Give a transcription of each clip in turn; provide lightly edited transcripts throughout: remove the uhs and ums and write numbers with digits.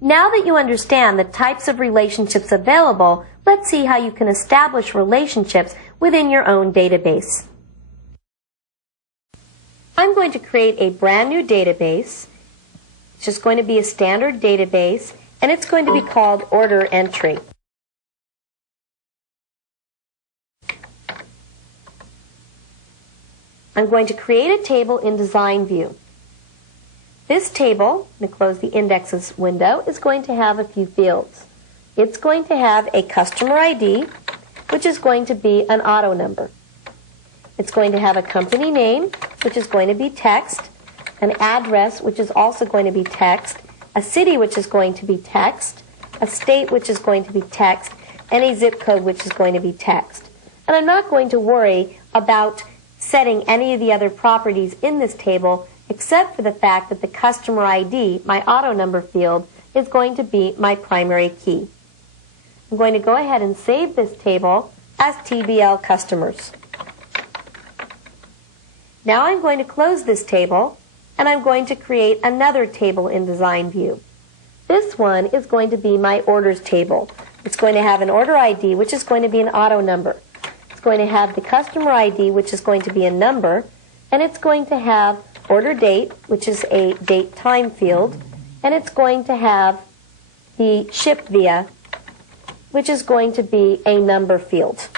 Now that you understand the types of relationships available, let's see how you can establish relationships within your own database. I'm going to create a brand new database. It's just going to be a standard database, and it's going to be called Order Entry. I'm going to create a table in Design View. This table, I'm going to close the Indexes window, is going to have a few fields. It's going to have a customer ID, which is going to be an auto number. It's going to have a company name, which is going to be text, an address, which is also going to be text, a city, which is going to be text, a state, which is going to be text, and a zip code, which is going to be text. And I'm not going to worry about setting any of the other properties in this table except for the fact that the customer ID, my auto number field, is going to be my primary key. I'm going to go ahead and save this table as TBL Customers. Now I'm going to close this table, and I'm going to create another table in Design View. This one is going to be my Orders table. It's going to have an order ID, which is going to be an auto number. It's going to have the customer ID, which is going to be a number, and it's going to have order date, which is a date time field, and it's going to have the ship via, which is going to be a number field.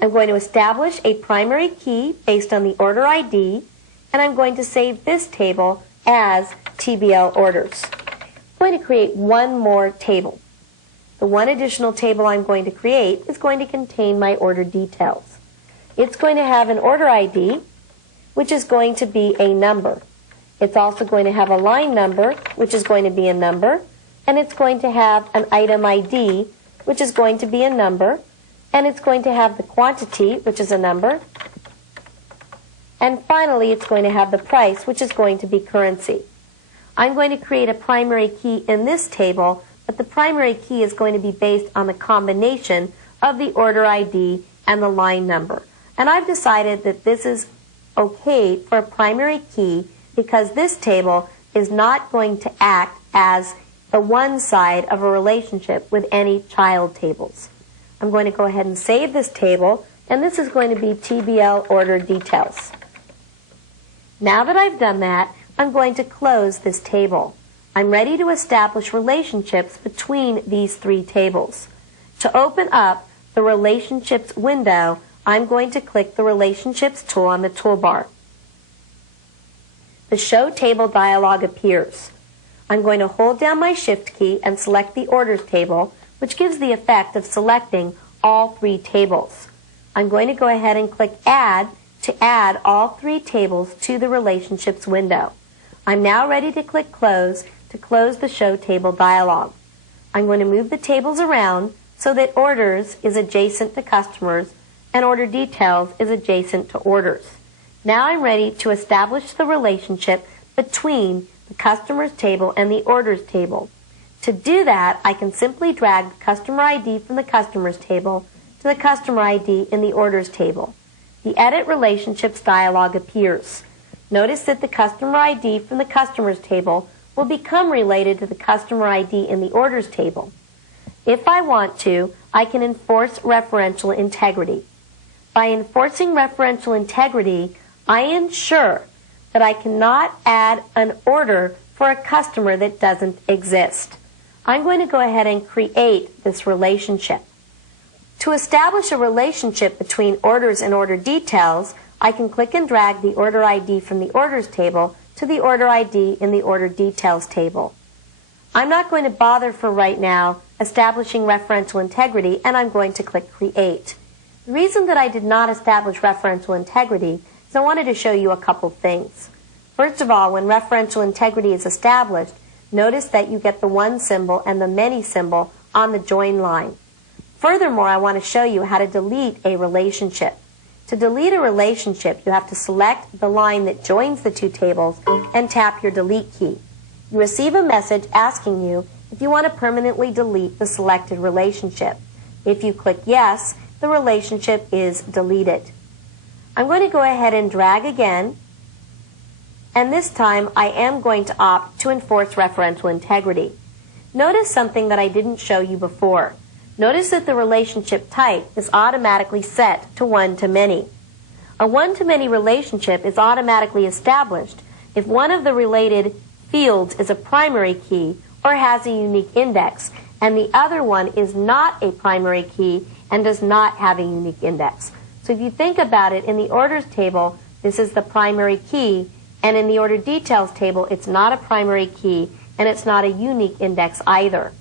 I'm going to establish a primary key based on the order ID, and I'm going to save this table as TBL Orders. I'm going to create one more table. The one additional table I'm going to create is going to contain my order details. It's going to have an order ID, which is going to be a number. It's also going to have a line number, which is going to be a number, and it's going to have an item ID, which is going to be a number, and it's going to have the quantity, which is a number, and finally it's going to have the price, which is going to be currency. I'm going to create a primary key in this table, but the primary key is going to be based on the combination of the order ID and the line number. And I've decided that this is okay for a primary key because this table is not going to act as the one side of a relationship with any child tables. I'm going to go ahead and save this table, and this is going to be TBL Order Details. Now that I've done that, I'm going to close this table. I'm ready to establish relationships between these three tables. To open up the Relationships window, I'm going to click the Relationships tool on the toolbar. The Show Table dialog appears. I'm going to hold down my Shift key and select the Orders table, which gives the effect of selecting all three tables. I'm going to go ahead and click Add to add all three tables to the Relationships window. I'm now ready to click Close to close the Show Table dialog. I'm going to move the tables around so that Orders is adjacent to Customers and Order Details is adjacent to Orders. Now I'm ready to establish the relationship between the Customers table and the Orders table. To do that, I can simply drag the Customer ID from the Customers table to the Customer ID in the Orders table. The Edit Relationships dialog appears. Notice that the Customer ID from the Customers table will become related to the Customer ID in the Orders table. If I want to, I can enforce referential integrity. By enforcing referential integrity, I ensure that I cannot add an order for a customer that doesn't exist. I'm going to go ahead and create this relationship. To establish a relationship between Orders and Order Details, I can click and drag the Order ID from the Orders table to the Order ID in the Order Details table. I'm not going to bother for right now establishing referential integrity, and I'm going to click Create. The reason that I did not establish referential integrity is I wanted to show you a couple things. First of all, when referential integrity is established, notice that you get the one symbol and the many symbol on the join line. Furthermore, I want to show you how to delete a relationship. To delete a relationship, you have to select the line that joins the two tables and tap your delete key. You receive a message asking you if you want to permanently delete the selected relationship. If you click yes, the relationship is deleted. I'm going to go ahead and drag again and this time I am going to opt to enforce referential integrity. Notice something that I didn't show you before. Notice that the relationship type is automatically set to one-to-many. A one-to-many relationship is automatically established if one of the related fields is a primary key or has a unique index, and the other one is not a primary key and does not have a unique index. So if you think about it, in the orders table, this is the primary key, and in the order details table, it's not a primary key and it's not a unique index either.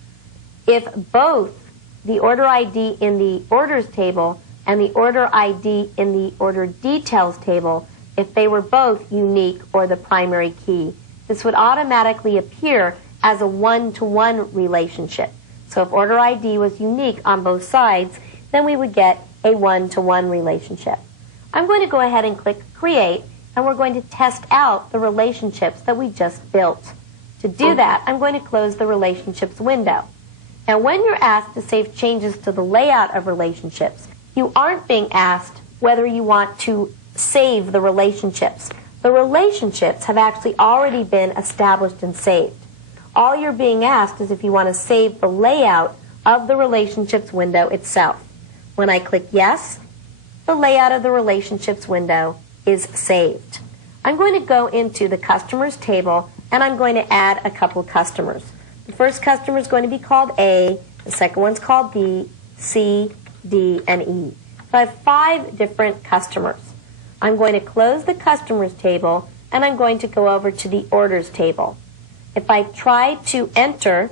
If both the order ID in the orders table and the order ID in the order details table, if they were both unique or the primary key, this would automatically appear as a one-to-one relationship. So if order ID was unique on both sides, then we would get a one-to-one relationship. I'm going to go ahead and click Create, and we're going to test out the relationships that we just built. To do that, I'm going to close the Relationships window. Now, when you're asked to save changes to the layout of relationships, you aren't being asked whether you want to save the relationships. The relationships have actually already been established and saved. All you're being asked is if you want to save the layout of the Relationships window itself. When I click Yes, the layout of the Relationships window is saved. I'm going to go into the Customers table, and I'm going to add a couple customers. The first customer is going to be called A, the second one's called B, C, D, and E. So I have 5 different customers. I'm going to close the Customers table, and I'm going to go over to the Orders table. If I try to enter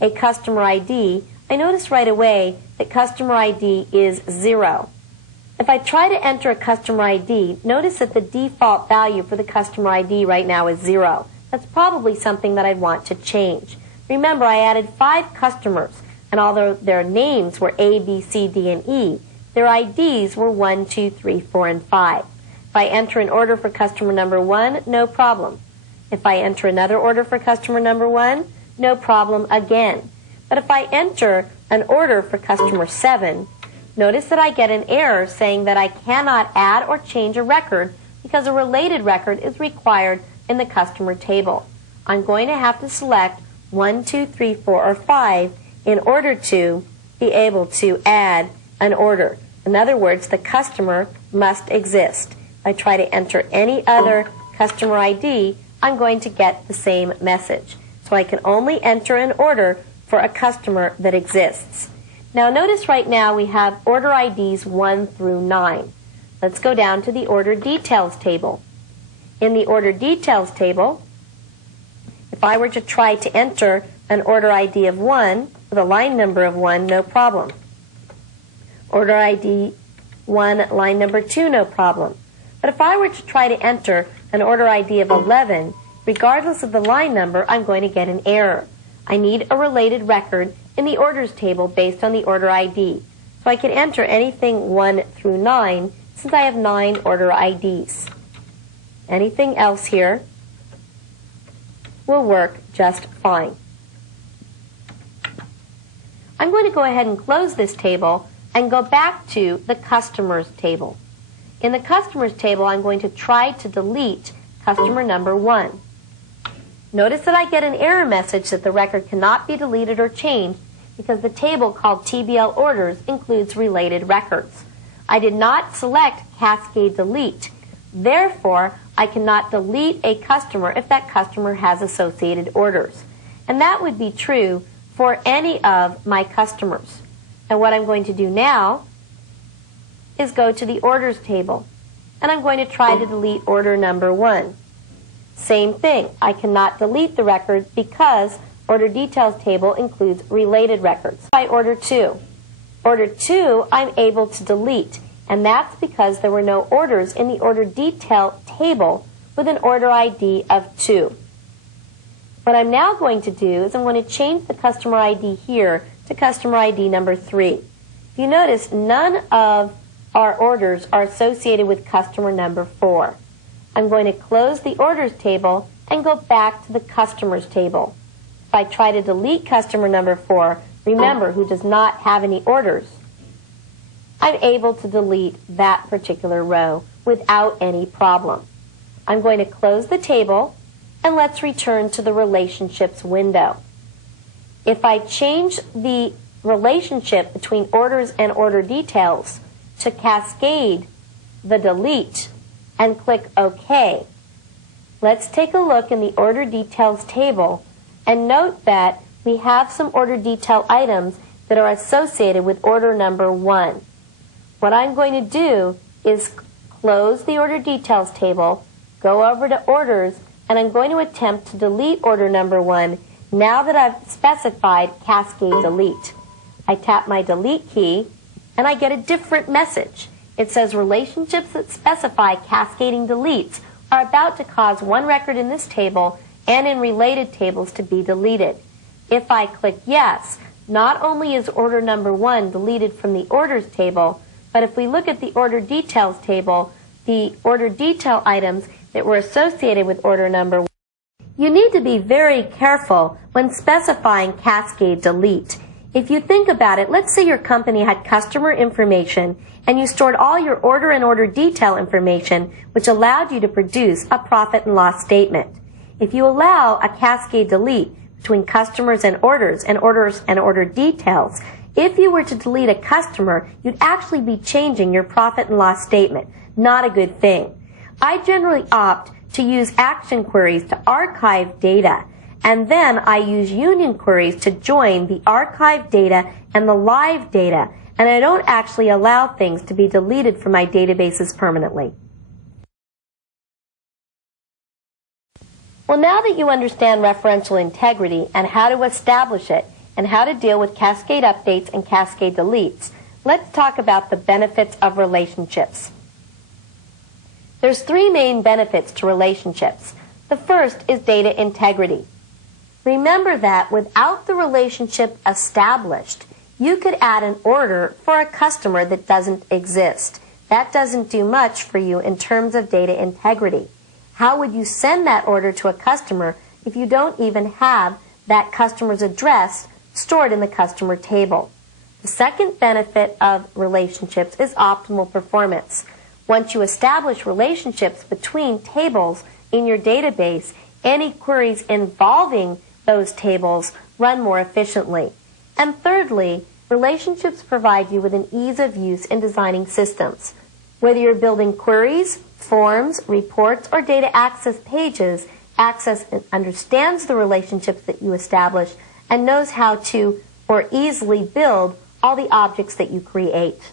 a customer ID, I notice right away that customer ID is 0. If I try to enter a customer ID, notice that the default value for the customer ID right now is 0. That's probably something that I'd want to change. Remember, I added 5 customers, and although their names were A, B, C, D, and E, their IDs were 1, 2, 3, 4, and 5. If I enter an order for customer number 1, no problem. If I enter another order for customer number 1, no problem again. But if I enter an order for customer 7, notice that I get an error saying that I cannot add or change a record because a related record is required in the customer table. I'm going to have to select 1, 2, 3, 4, or 5 in order to be able to add an order. In other words, the customer must exist. If I try to enter any other customer ID, I'm going to get the same message. So I can only enter an order for a customer that exists. Now notice right now we have order IDs 1 through 9. Let's go down to the order details table. In the order details table, if I were to try to enter an order ID of 1 with a line number of 1, no problem. Order ID 1, line number 2, no problem. But if I were to try to enter an order ID of 11, regardless of the line number, I'm going to get an error. I need a related record in the orders table based on the order ID. So I can enter anything 1 through 9 since I have 9 order IDs. Anything else here will work just fine. I'm going to go ahead and close this table and go back to the Customers table. In the Customers table, I'm going to try to delete customer number 1. Notice that I get an error message that the record cannot be deleted or changed because the table called TBL Orders includes related records. I did not select Cascade Delete. Therefore, I cannot delete a customer if that customer has associated orders. And that would be true for any of my customers. And what I'm going to do now is go to the Orders table. And I'm going to try to delete order number 1. Same thing. I cannot delete the record because order details table includes related records. By order 2. Order 2, I'm able to delete. And that's because there were no orders in the order detail table with an order ID of 2. What I'm now going to do is I'm going to change the customer ID here to customer ID number 3. If you notice, none of our orders are associated with customer number 4. I'm going to close the orders table and go back to the customers table. If I try to delete customer number 4, remember, who does not have any orders, I'm able to delete that particular row without any problem. I'm going to close the table, and let's return to the relationships window. If I change the relationship between orders and order details to cascade the delete and click OK, let's take a look in the order details table and note that we have some order detail items that are associated with order number 1. What I'm going to do is close the order details table, go over to orders, and I'm going to attempt to delete order number 1 now that I've specified cascade delete. I tap my delete key and I get a different message. It says relationships that specify cascading deletes are about to cause one record in this table and in related tables to be deleted. If I click yes, not only is order number 1 deleted from the orders table, but if we look at the order details table, the order detail items that were associated with order number 1. You need to be very careful when specifying cascade delete. If you think about it, let's say your company had customer information and you stored all your order and order detail information, which allowed you to produce a profit and loss statement. If you allow a cascade delete between customers and orders and order details, if you were to delete a customer, you'd actually be changing your profit and loss statement. Not a good thing. I generally opt to use action queries to archive data, and then I use union queries to join the archived data and the live data, and I don't actually allow things to be deleted from my databases permanently. Well, now that you understand referential integrity and how to establish it and how to deal with cascade updates and cascade deletes, let's talk about the benefits of relationships. There's 3 main benefits to relationships. The first is data integrity. Remember that without the relationship established, you could add an order for a customer that doesn't exist. That doesn't do much for you in terms of data integrity. How would you send that order to a customer if you don't even have that customer's address stored in the customer table? The second benefit of relationships is optimal performance. Once you establish relationships between tables in your database, any queries involving those tables run more efficiently. And thirdly, relationships provide you with an ease of use in designing systems. Whether you're building queries, forms, reports, or data access pages, Access understands the relationships that you establish and knows how to more easily build all the objects that you create.